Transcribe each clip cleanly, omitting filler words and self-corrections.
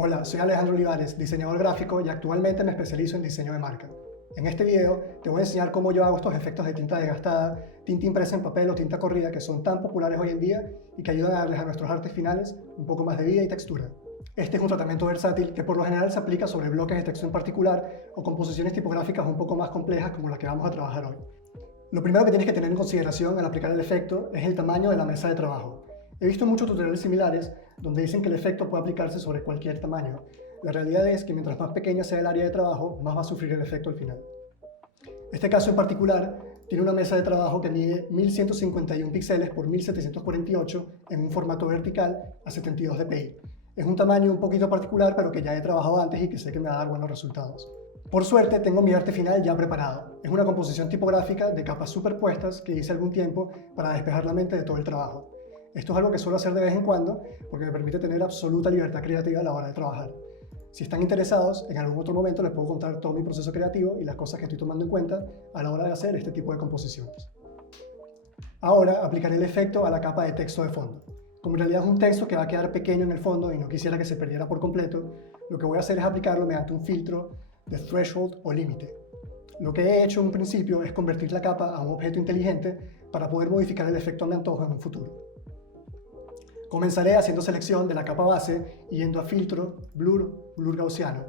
Hola, soy Alejandro Olivares, diseñador gráfico y actualmente me especializo en diseño de marca. En este video te voy a enseñar cómo yo hago estos efectos de tinta desgastada, tinta impresa en papel o tinta corrida que son tan populares hoy en día y que ayudan a darles a nuestros artes finales un poco más de vida y textura. Este es un tratamiento versátil que por lo general se aplica sobre bloques de texto en particular o composiciones tipográficas un poco más complejas como las que vamos a trabajar hoy. Lo primero que tienes que tener en consideración al aplicar el efecto es el tamaño de la mesa de trabajo. He visto muchos tutoriales similares donde dicen que el efecto puede aplicarse sobre cualquier tamaño. La realidad es que mientras más pequeña sea el área de trabajo, más va a sufrir el efecto al final. Este caso en particular tiene una mesa de trabajo que mide 1151 píxeles por 1748 en un formato vertical a 72 dpi. Es un tamaño un poquito particular, pero que ya he trabajado antes y que sé que me va a dar buenos resultados. Por suerte, tengo mi arte final ya preparado. Es una composición tipográfica de capas superpuestas que hice algún tiempo para despejar la mente de todo el trabajo. Esto es algo que suelo hacer de vez en cuando porque me permite tener absoluta libertad creativa a la hora de trabajar. Si están interesados, en algún otro momento les puedo contar todo mi proceso creativo y las cosas que estoy tomando en cuenta a la hora de hacer este tipo de composiciones. Ahora aplicaré el efecto a la capa de texto de fondo. Como en realidad es un texto que va a quedar pequeño en el fondo y no quisiera que se perdiera por completo, lo que voy a hacer es aplicarlo mediante un filtro de threshold o límite. Lo que he hecho en un principio es convertir la capa a un objeto inteligente para poder modificar el efecto a mi antojo en un futuro. Comenzaré haciendo selección de la capa base y yendo a filtro, blur gaussiano.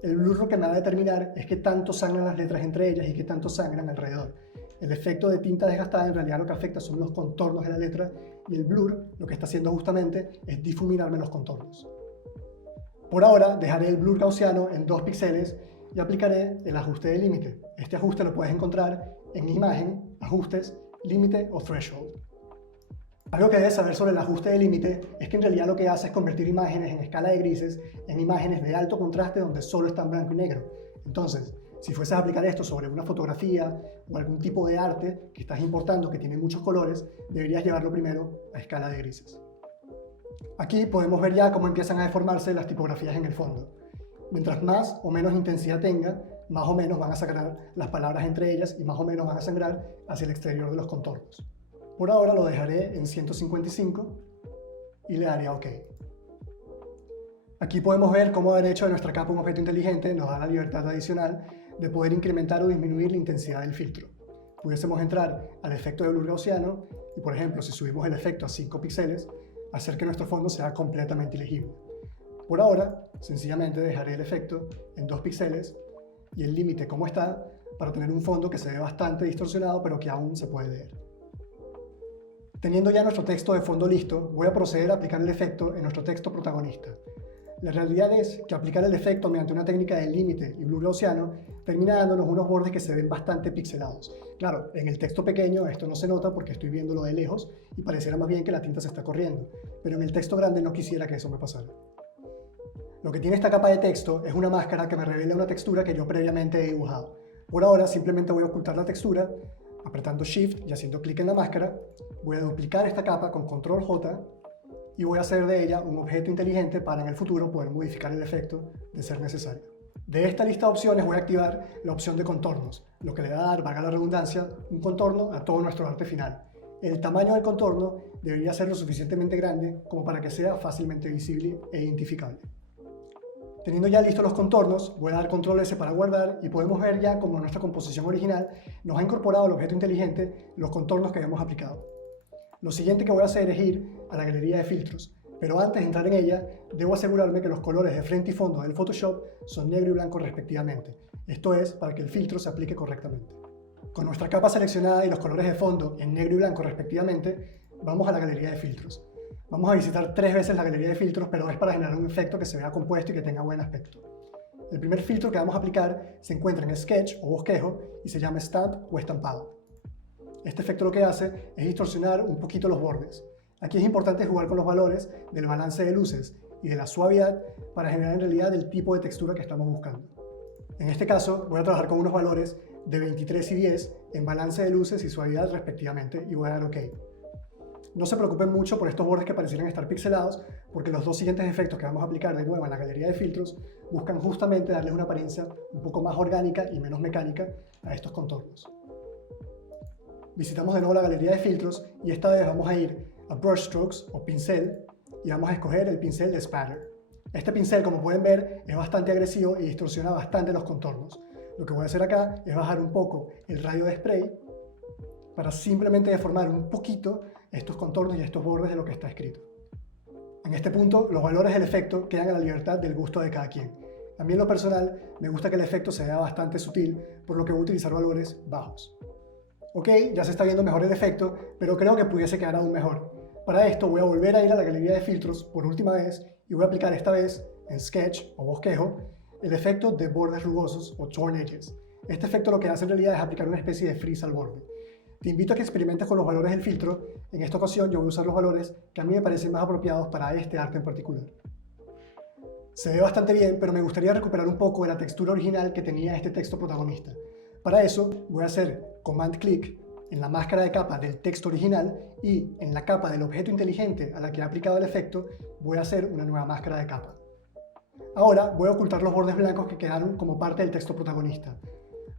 El blur lo que me va a determinar es qué tanto sangran las letras entre ellas y qué tanto sangran alrededor. El efecto de tinta desgastada en realidad lo que afecta son los contornos de la letra y el blur lo que está haciendo justamente es difuminarme los contornos. Por ahora dejaré el blur gaussiano en 2 píxeles y aplicaré el ajuste de límite. Este ajuste lo puedes encontrar en Imagen, Ajustes, Límite o Threshold. Algo que debes saber sobre el ajuste de límite es que en realidad lo que hace es convertir imágenes en escala de grises en imágenes de alto contraste donde solo está en blanco y negro. Entonces, si fueses a aplicar esto sobre una fotografía o algún tipo de arte que estás importando que tiene muchos colores, deberías llevarlo primero a escala de grises. Aquí podemos ver ya cómo empiezan a deformarse las tipografías en el fondo. Mientras más o menos intensidad tenga, más o menos van a sangrar las palabras entre ellas y más o menos van a sangrar hacia el exterior de los contornos. Por ahora lo dejaré en 155 y le daré a OK. Aquí podemos ver cómo haber hecho de nuestra capa un objeto inteligente nos da la libertad adicional de poder incrementar o disminuir la intensidad del filtro. Pudiésemos entrar al efecto de blur gaussiano y, por ejemplo, si subimos el efecto a 5 píxeles, hacer que nuestro fondo sea completamente ilegible. Por ahora, sencillamente dejaré el efecto en 2 píxeles y el límite como está para tener un fondo que se ve bastante distorsionado pero que aún se puede leer. Teniendo ya nuestro texto de fondo listo, voy a proceder a aplicar el efecto en nuestro texto protagonista. La realidad es que aplicar el efecto mediante una técnica de límite y blur gaussiano termina dándonos unos bordes que se ven bastante pixelados. Claro, en el texto pequeño esto no se nota porque estoy viéndolo de lejos y pareciera más bien que la tinta se está corriendo, pero en el texto grande no quisiera que eso me pasara. Lo que tiene esta capa de texto es una máscara que me revela una textura que yo previamente he dibujado. Por ahora simplemente voy a ocultar la textura apretando Shift y haciendo clic en la máscara. Voy a duplicar esta capa con Control J y voy a hacer de ella un objeto inteligente para en el futuro poder modificar el efecto de ser necesario. De esta lista de opciones voy a activar la opción de contornos, lo que le va a dar, valga la redundancia, un contorno a todo nuestro arte final. El tamaño del contorno debería ser lo suficientemente grande como para que sea fácilmente visible e identificable. Teniendo ya listos los contornos, voy a dar Control S para guardar y podemos ver ya como nuestra composición original nos ha incorporado al objeto inteligente los contornos que habíamos aplicado. Lo siguiente que voy a hacer es ir a la galería de filtros, pero antes de entrar en ella, debo asegurarme que los colores de frente y fondo del Photoshop son negro y blanco respectivamente. Esto es para que el filtro se aplique correctamente. Con nuestra capa seleccionada y los colores de fondo en negro y blanco respectivamente, vamos a la galería de filtros. Vamos a visitar 3 veces la galería de filtros, pero es para generar un efecto que se vea compuesto y que tenga buen aspecto. El primer filtro que vamos a aplicar se encuentra en Sketch o bosquejo y se llama Stamp o estampado. Este efecto lo que hace es distorsionar un poquito los bordes. Aquí es importante jugar con los valores del balance de luces y de la suavidad para generar en realidad el tipo de textura que estamos buscando. En este caso voy a trabajar con unos valores de 23 y 10 en balance de luces y suavidad respectivamente y voy a dar OK. No se preocupen mucho por estos bordes que parecieran estar pixelados, porque los 2 siguientes efectos que vamos a aplicar de nuevo en la galería de filtros buscan justamente darles una apariencia un poco más orgánica y menos mecánica a estos contornos. Visitamos de nuevo la galería de filtros y esta vez vamos a ir a Brush Strokes o pincel y vamos a escoger el pincel de Spatter. Este pincel, como pueden ver, es bastante agresivo y distorsiona bastante los contornos. Lo que voy a hacer acá es bajar un poco el radio de spray para simplemente deformar un poquito estos contornos y estos bordes de lo que está escrito. En este punto, los valores del efecto quedan a la libertad del gusto de cada quien. A mí en lo personal, me gusta que el efecto se vea bastante sutil, por lo que voy a utilizar valores bajos. Ok, ya se está viendo mejor el efecto, pero creo que pudiese quedar aún mejor. Para esto voy a volver a ir a la galería de filtros por última vez y voy a aplicar esta vez en Sketch o bosquejo el efecto de bordes rugosos o Torn Edges. Este efecto lo que hace en realidad es aplicar una especie de frizz al borde. Te invito a que experimentes con los valores del filtro. En esta ocasión yo voy a usar los valores que a mí me parecen más apropiados para este arte en particular. Se ve bastante bien, pero me gustaría recuperar un poco de la textura original que tenía este texto protagonista. Para eso voy a hacer Command-clic en la máscara de capa del texto original y en la capa del objeto inteligente a la que he aplicado el efecto voy a hacer una nueva máscara de capa. Ahora voy a ocultar los bordes blancos que quedaron como parte del texto protagonista.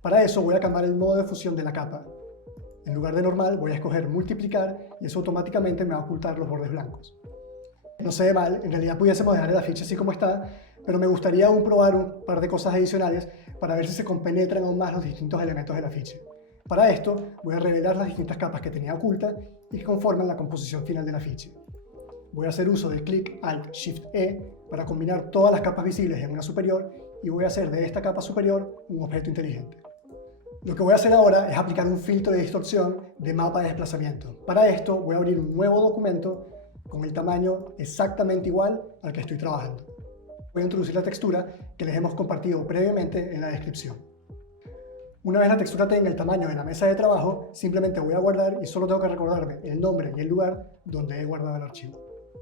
Para eso voy a cambiar el modo de fusión de la capa. En lugar de normal voy a escoger multiplicar y eso automáticamente me va a ocultar los bordes blancos. No se ve mal, en realidad pudiésemos dejar el afiche así como está, pero me gustaría aún probar un par de cosas adicionales para ver si se compenetran aún más los distintos elementos del afiche. Para esto voy a revelar las distintas capas que tenía ocultas y que conforman la composición final del afiche. Voy a hacer uso de clic Alt Shift E para combinar todas las capas visibles en una superior y voy a hacer de esta capa superior un objeto inteligente. Lo que voy a hacer ahora es aplicar un filtro de distorsión de mapa de desplazamiento. Para esto voy a abrir un nuevo documento con el tamaño exactamente igual al que estoy trabajando. Voy a introducir la textura que les hemos compartido previamente en la descripción. Una vez la textura tenga el tamaño de la mesa de trabajo, simplemente voy a guardar y solo tengo que recordarme el nombre y el lugar donde he guardado el archivo.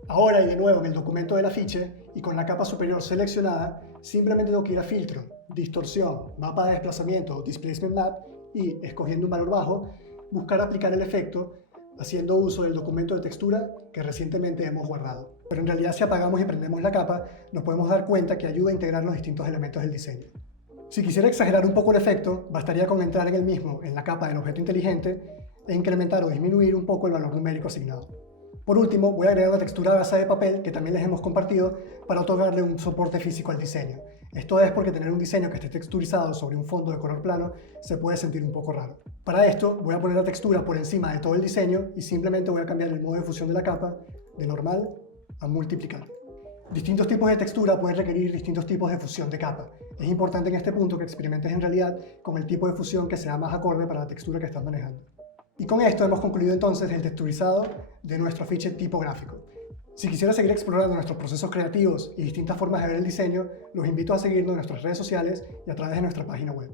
Ahora y de nuevo en el documento del afiche y con la capa superior seleccionada, simplemente tengo que ir a Filtro, Distorsión, Mapa de Desplazamiento, Displacement Map y, escogiendo un valor bajo, buscar aplicar el efecto haciendo uso del documento de textura que recientemente hemos guardado. Pero en realidad si apagamos y prendemos la capa, nos podemos dar cuenta que ayuda a integrar los distintos elementos del diseño. Si quisiera exagerar un poco el efecto, bastaría con entrar en el mismo, en la capa del objeto inteligente, e incrementar o disminuir un poco el valor numérico asignado. Por último, voy a agregar una textura gasa de papel que también les hemos compartido para otorgarle un soporte físico al diseño. Esto es porque tener un diseño que esté texturizado sobre un fondo de color plano se puede sentir un poco raro. Para esto voy a poner la textura por encima de todo el diseño y simplemente voy a cambiar el modo de fusión de la capa de normal a multiplicar. Distintos tipos de textura pueden requerir distintos tipos de fusión de capa. Es importante en este punto que experimentes en realidad con el tipo de fusión que sea más acorde para la textura que estás manejando. Y con esto hemos concluido entonces el texturizado de nuestro afiche tipográfico. Si quisieras seguir explorando nuestros procesos creativos y distintas formas de ver el diseño, los invito a seguirnos en nuestras redes sociales y a través de nuestra página web.